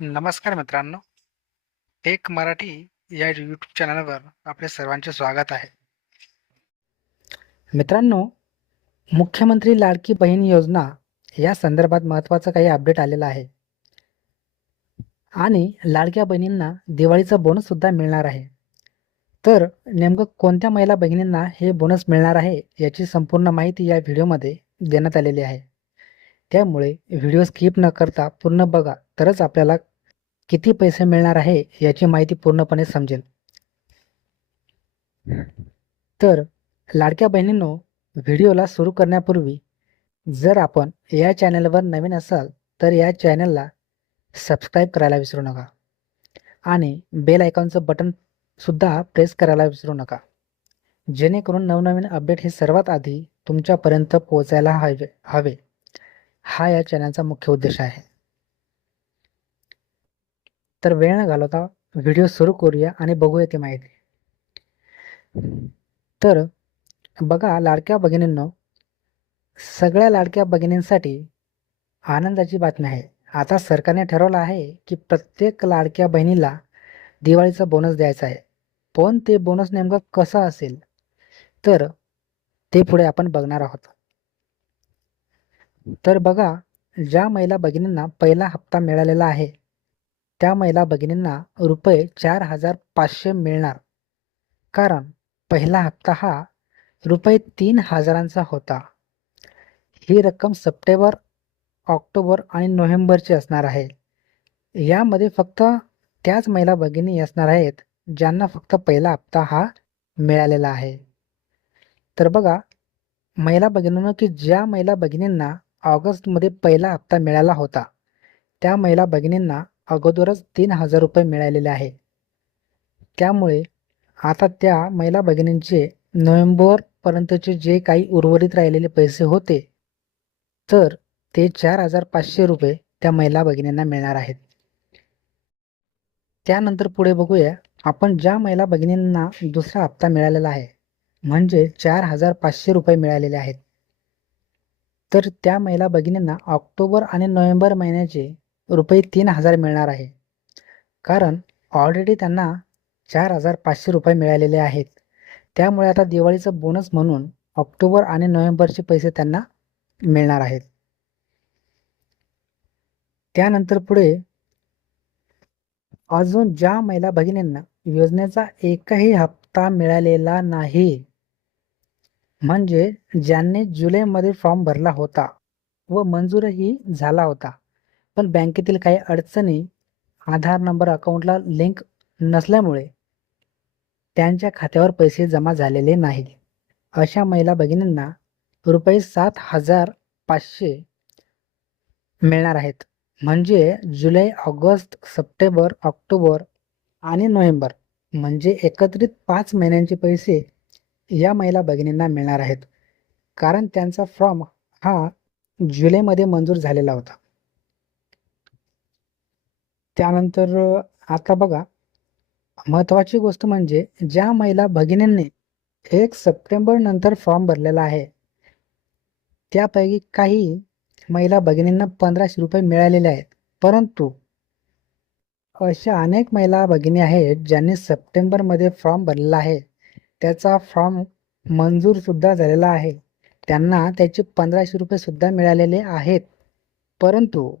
नमस्कार मित्रांनो, एक मराठी या यूट्यूब चॅनलवर आपले सर्वांचे स्वागत आहे. मित्रांनो, मुख्यमंत्री लाडकी बहीण योजना या संदर्भात महत्त्वाचं काही अपडेट आलेलं आहे आणि लाडक्या बहिणींना दिवाळीचा बोनस सुद्धा मिळणार आहे. तर नेमकं कोणत्या महिला भगिनींना हे बोनस मिळणार आहे याची संपूर्ण माहिती या व्हिडिओमध्ये देण्यात आलेली आहे. त्यामुळे व्हिडिओ स्किप न करता पूर्ण बघा, तरच आपल्याला किती पैसे मिळणार आहे याची माहिती पूर्णपणे समजेल. तर लाडक्या बहिणींनो, व्हिडिओला सुरू करण्यापूर्वी जर आपण या चॅनलवर नवीन असाल तर या चॅनलला सबस्क्राईब करायला विसरू नका आणि बेल आयकॉनचं बटन सुद्धा प्रेस करायला विसरू नका, जेणेकरून नवनवीन अपडेट हे सर्वात आधी तुमच्यापर्यंत पोहोचायला हवे. हा या चॅनलचा मुख्य उद्देश आहे. तर वेळ न घालवता व्हिडिओ सुरू करूया आणि बघूया ती माहिती. तर बघा लाडक्या भगिनींनो, सगळ्या लाडक्या भगिनींसाठी आनंदाची बातमी आहे. आता सरकारने ठरवलं आहे की प्रत्येक लाडक्या बहिणीला दिवाळीचा बोनस द्यायचा आहे. पण ते बोनस नेमकं कसं असेल तर ते पुढे आपण बघणार आहोत. तर बघा, ज्या महिला भगिनींना पहिला हप्ता मिळालेला आहे त्या महिला भगिनींना ₹4,500 मिळणार. कारण पहिला हप्ता हा ₹3,000चा होता. ही रक्कम सप्टेंबर, ऑक्टोबर आणि नोव्हेंबरची असणार आहे. यामध्ये फक्त त्याच महिला भगिनी असणार आहेत ज्यांना फक्त पहिला हप्ता हा मिळालेला आहे. तर बघा महिला भगिनींनो, की ज्या महिला भगिनींना ऑगस्टमध्ये पहिला हप्ता मिळाला होता त्या महिला भगिनींना अगोदरच ₹3,000 मिळालेले आहे. त्यामुळे आता त्या महिला भगिनींचे नोव्हेंबरपर्यंतचे जे काही उर्वरित राहिलेले पैसे होते तर ते ₹4,500 त्या महिला भगिनींना मिळणार आहेत. त्यानंतर पुढे बघूया आपण, ज्या महिला भगिनींना दुसरा हप्ता मिळालेला आहे म्हणजे ₹4,500 मिळालेले आहेत, तर त्या महिला भगिनींना ऑक्टोबर आणि नोव्हेंबर महिन्याचे ₹3,000 मिळणार आहे. कारण ऑलरेडी त्यांना ₹4,500 मिळालेले आहेत. त्यामुळे आता दिवाळीचं बोनस म्हणून ऑक्टोबर आणि नोव्हेंबरचे पैसे त्यांना मिळणार आहेत. त्यानंतर पुढे अजून ज्या महिला भगिनींना योजनेचा एकही हप्ता मिळालेला नाही, म्हणजे ज्यांनी जुलैमध्ये फॉर्म भरला होता व मंजूरही झाला होता, पण बँकेतील काही अडचणी, आधार नंबर अकाउंटला लिंक नसल्यामुळे त्यांच्या खात्यावर पैसे जमा झालेले नाहीत, अशा महिला भगिनींना ₹7,500 मिळणार आहेत. म्हणजे जुलै, ऑगस्ट, सप्टेंबर, ऑक्टोबर आणि नोव्हेंबर म्हणजे एकत्रित 5 महिन्यांचे पैसे या महिला भगिनींना मिळणार आहेत. कारण त्यांचा फॉर्म हा जुलैमध्ये मंजूर झालेला होता. त्यानंतर आता बघा, महत्त्वाची गोष्ट म्हणजे ज्या महिला भगिनींनी 1 सप्टेंबर नंतर फॉर्म भरलेला आहे त्यापैकी काही महिला भगिनींना ₹1,500 मिळालेले आहेत. परंतु अशा अनेक महिला भगिनी आहेत ज्यांनी सप्टेंबरमध्ये फॉर्म भरलेला आहे, त्याचा फॉर्म मंजूर सुद्धा झालेला आहे, त्यांना त्याचे ₹1,500 सुद्धा मिळालेले आहेत. परंतु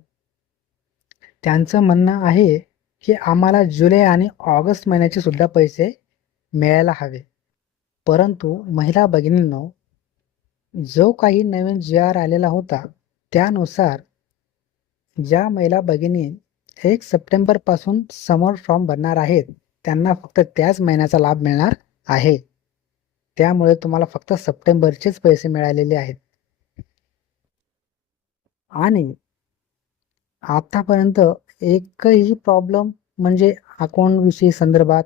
त्यांचं म्हणणं आहे की आम्हाला जुलै आणि ऑगस्ट महिन्याचे सुद्धा पैसे मिळायला हवे. परंतु महिला भगिनींनो, जो काही नवीन जी.आर. आलेला होता त्यानुसार ज्या महिला भगिनी 1 सप्टेंबरपासून समोर फॉर्म भरणार आहेत त्यांना फक्त त्याच महिन्याचा लाभ मिळणार आहे. त्यामुळे तुम्हाला फक्त सप्टेंबरचेच पैसे मिळालेले आहेत. आणि आतापर्यंत एकही प्रॉब्लेम म्हणजे अकाउंटविषयी संदर्भात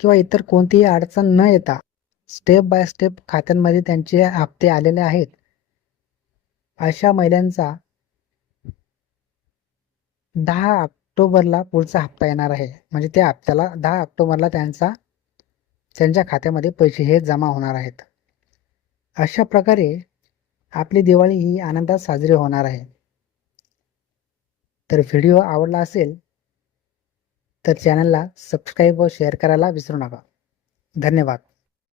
किंवा इतर कोणतीही अडचण न येता स्टेप बाय स्टेप खात्यांमध्ये त्यांचे हप्ते आलेले आहेत. अशा महिलांचा 10 ऑक्टोबरला पुढचा हप्ता येणार आहे. म्हणजे त्या हप्त्याला 10 ऑक्टोबरला त्यांच्या खात्यामध्ये पैसे हे जमा होणार आहेत. अशा प्रकारे आपली दिवाळी ही आनंदात साजरी होणार आहे. तर व्हिडिओ आवडला असेल तर चॅनलला सबस्क्राईब व शेअर करायला विसरू नका. धन्यवाद.